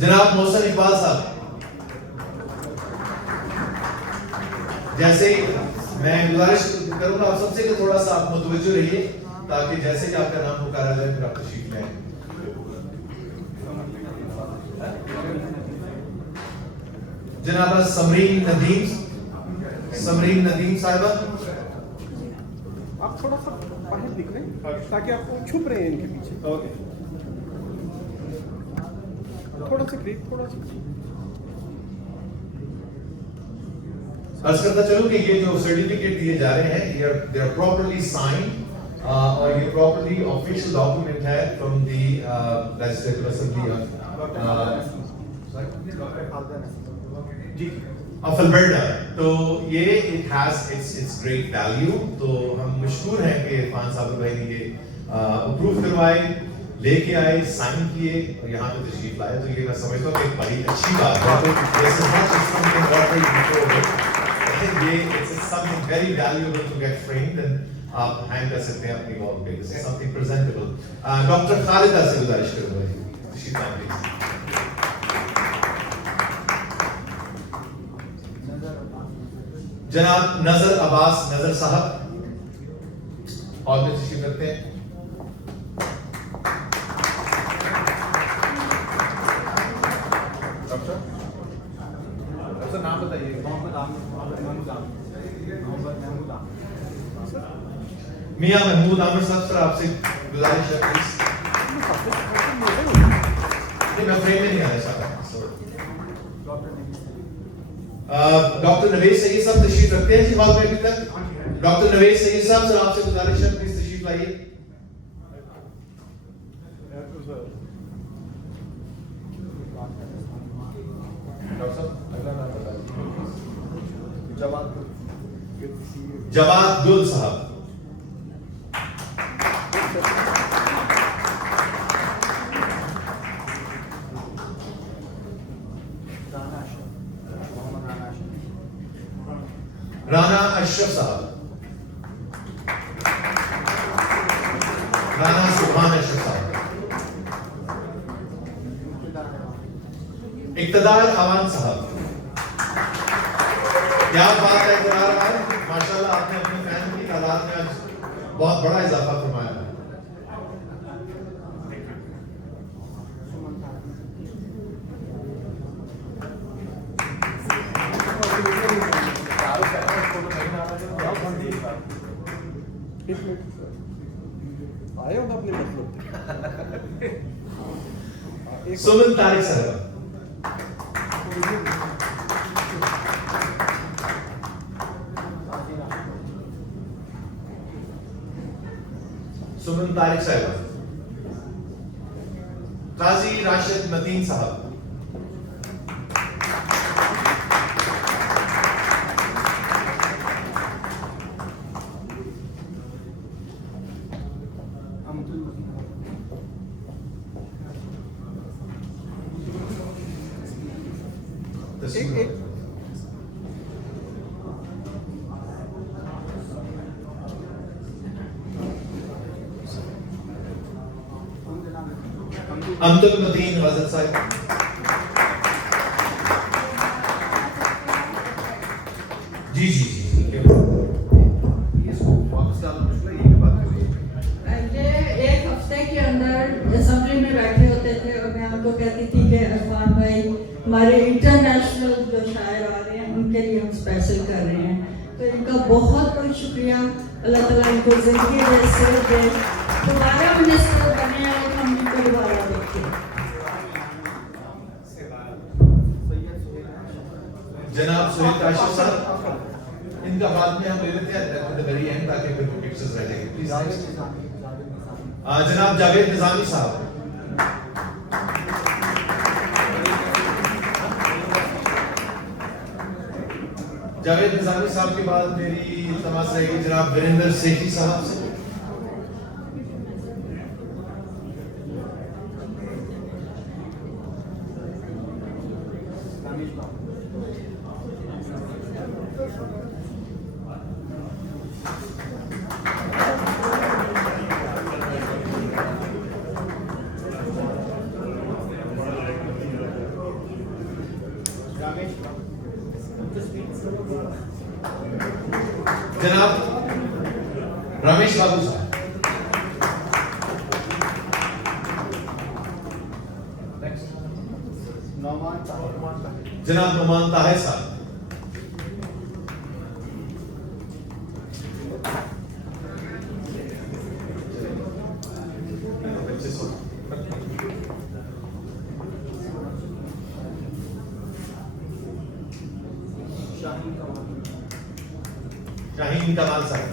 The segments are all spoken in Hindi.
जनाब मोहसिन इकबाल साहब, जैसे ही मैं गुजारिश करूंगा आप सबसे कि थोड़ा सा आप मुतवज्जो रहिए ताकि जैसे कि आपका नाम पुकारा जाए फिर आप तशरीफ ले आए। जनाब समरीन नदीम साहिबा, आप थोड़ा सा बाहर निकलें ताकि आपको छुप रहे हैं इनके पीछे। ओके, थोड़ा सा करीब, थोड़ा सा। अर्ज करता चलूं कि ये जो सर्टिफिकेट दिए जा रहे हैं दे आर प्रॉपर्ली साइंड और ये प्रॉपर्ली ऑफिशियल डॉक्यूमेंट है from the legislative assembly of Alberta. तो ये it has its great value. तो हम मशहूर हैं कि इरफान साहब भाई ने ये अप्रूव करवाए, लेके आए, साइन किए और यहाँ पे तशरीफ लाए। तो ये मैं समझता हूँ कि एक बड़ी अच्छी बात है। ये it's something very valuable to get framed and आप हैंग कर सकते हैं अपनी वॉल पे। This is something presentable. Doctor Khalida से गुजारिश करूंगा तशरीफ लाएं प्लीज। जनाब नजर अब्बास नजर साहब और में तशरीफ रखते हैं। डॉक्टर नाम बताइए। मियां महमूद आमिर साहब, सर आपसे गुजारिश है प्लीज। मैं फ्रेम में नहीं आना चाहता। डॉक्टर नवेश सईद साहब तशरीफ रखते हैं जी हॉल में अभी तक। डॉक्टर नवेश सईद साहब, सर आपसे गुजारिश है प्लीज तशरीफ लाइए। डॉक्टर साहब अगला नाम बताइए। जवाद गुल साहब, राना अशरफ साहब, राना सुभान अशरफ साहब, इक्तदार अवान साहब। क्या बात है इकरार है, माशाल्लाह आपने अपनी फैन की तादाद में आज बहुत बड़ा इजाफा फरमाया है। आए होगा अपने मतलब। सुमन तारिक साहब, सुमन तारिक साहब, काजी राशिद मतीन साहब, अब्दुल मतीन गजल साहब, जी जी जी इसको वापस डालना मुश्किल है, ये बात करिए। ये एक हफ्ते के अंदर असेंबली में बैठे होते थे और मैं उनको कहती थी कि इरफान भाई हमारे इंटरनेशनल जो शायर आ रहे हैं उनके लिए हम स्पेशल कर रहे हैं। तो इनका बहुत बहुत शुक्रिया, अल्लाह ताला इनको जिंदगी दे, सेहत दे, दोबारा मिनिस्टर बने और हम इनको दोबारा देखें। जनाब सुहेल काशिफ साहब, इनका बाद में हम ले लेते हैं एट द वेरी एंड ताकि फिर पिक्चर्स रह जाएंगे प्लीज। जनाब जावेद निजामी साहब, जावेद निजामी साहब के बाद मेरी इल्तमास रहेगी जनाब वीरेंद्र सेठी साहब से। जनाब रमेश बाबू साहब, जनाब नुमान ताहिर साहब, शाहीन कमाल साहब,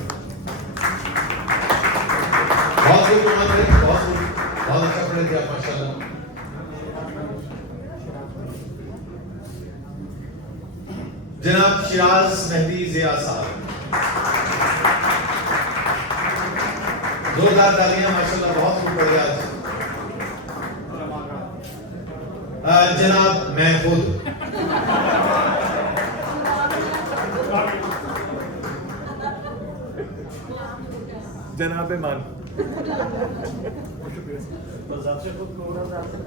बहुत खूब कमाल है, बहुत अच्छा पढ़े थे आप माशाल्लाह। जनाब शिराज मेहदी जिया साहब, जोरदार तालियां माशाल्लाह, बहुत खूब पढ़े आज। जनाब मैं खुद, जनाब मान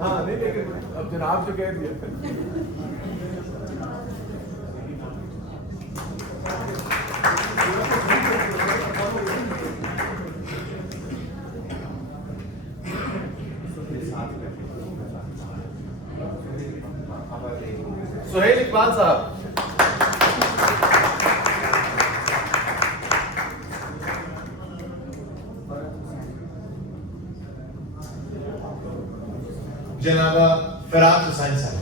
हाँ नहीं लेकिन अब जनाब जो कह दिया। सुहेल इकबाल साहब, जनाब फराज हुसैन साहब,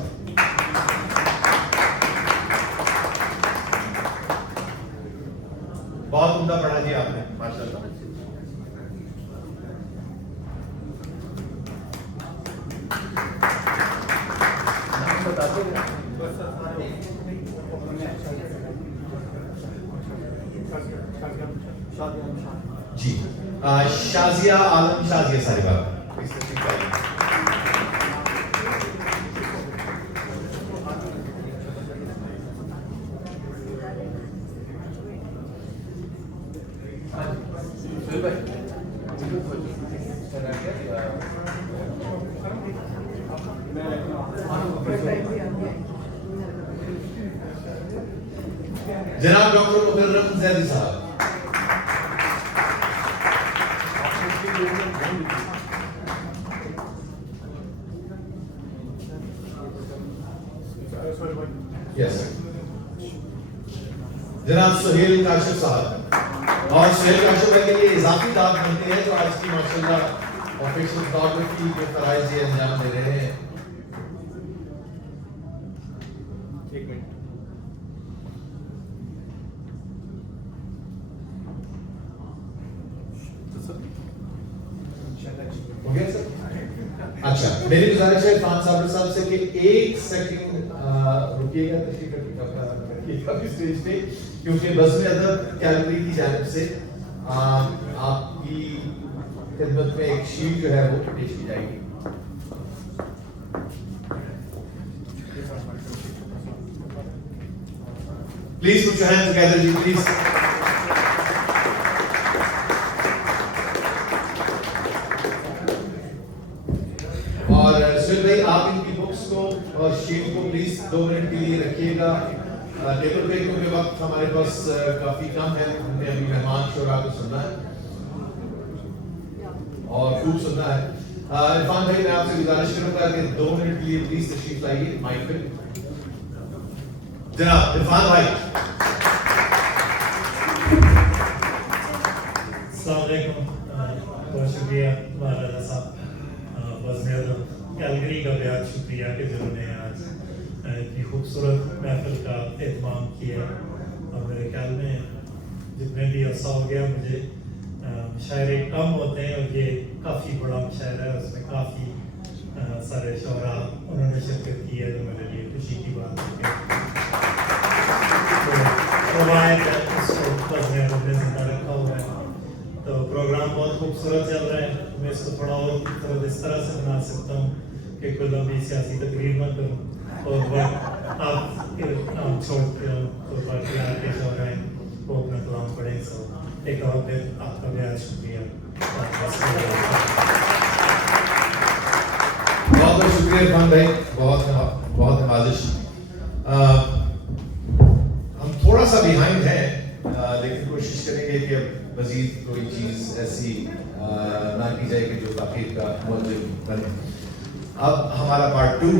बहुत उम्दा पढ़ा जी आपने माशाल्लाह। जी शाजिया आलम शाजिया साहिबा, जनाब डॉक्टर मुकर्रम जैदी साहब, यस जनाब सुहेल काशिफ साहब, और सुहेल काशिफ भाई के लिए इजाफी दाद बनते हैं जो आज की माशाल्लाह ऑफिशियल फोटोग्राफी के फराइज ये अंजाम दे रहे हैं। एक मिनट, हो गया सर? अच्छा, मेरी गुजारिश है खान साहब से कि एक सेकंड रुकिएगा, तशरीफ रखिएगा स्टेज पे, क्योंकि बज़्म अदब कैलगरी की जानिब से आपकी खिदमत में एक शीट जो है वो पेश की जाएगी। Please put your hands together जी, प्लीज। और सुनील भाई आप इनकी बुक्स को और शीट को प्लीज 2 मिनट के लिए रखिएगा टेबल पे, क्योंकि वक्त हमारे पास काफी कम है, हमने अभी मेहमान शोरा को सुनना है और खूब सुनना है। इरफान भाई मैं आपसे गुजारिश करूंगा कि 2 मिनट के लिए प्लीज तशरीफ लाइए माइक पे। जनाब इरफान भाई। अस्सलाम वालेकुम, बहुत शुक्रिया वाला साहब, कैलगरी का बेहद शुक्रिया कि जिन्होंने आज इतनी खूबसूरत महफिल का एहतमाम किया। और मेरे ख्याल में जितने भी अरसा हो गया मुझे मुशायरे कम होते हैं और ये काफ़ी बड़ा मुशायरा है, उसमें काफ़ी सारे शोरा उन्होंने शिरकत की है, तो मेरे लिए खुशी की बात है। तो रवायत है उसको अपने जिंदा रखा हुआ है, तो प्रोग्राम बहुत खूबसूरत चल रहा है। मैं इसको थोड़ा और इस तरह से बना सकता हूँ कि कोई लंबी सियासी तकरीर न करूँ और वक्त आप छोड़ते हो तो बाकी आगे जो रहे हैं वो अपना कलाम पढ़ें। सो एक और फिर आपका बेहद शुक्रिया। बहुत बहुत शुक्रिया इरफान भाई, बहुत बहुत नवाजिश। हम थोड़ा सा बिहाइंड है लेकिन कोशिश करेंगे कि अब मजीद कोई चीज़ ऐसी ना की जाए कि जो ताकीद का मौजूद बने। अब हमारा पार्ट 2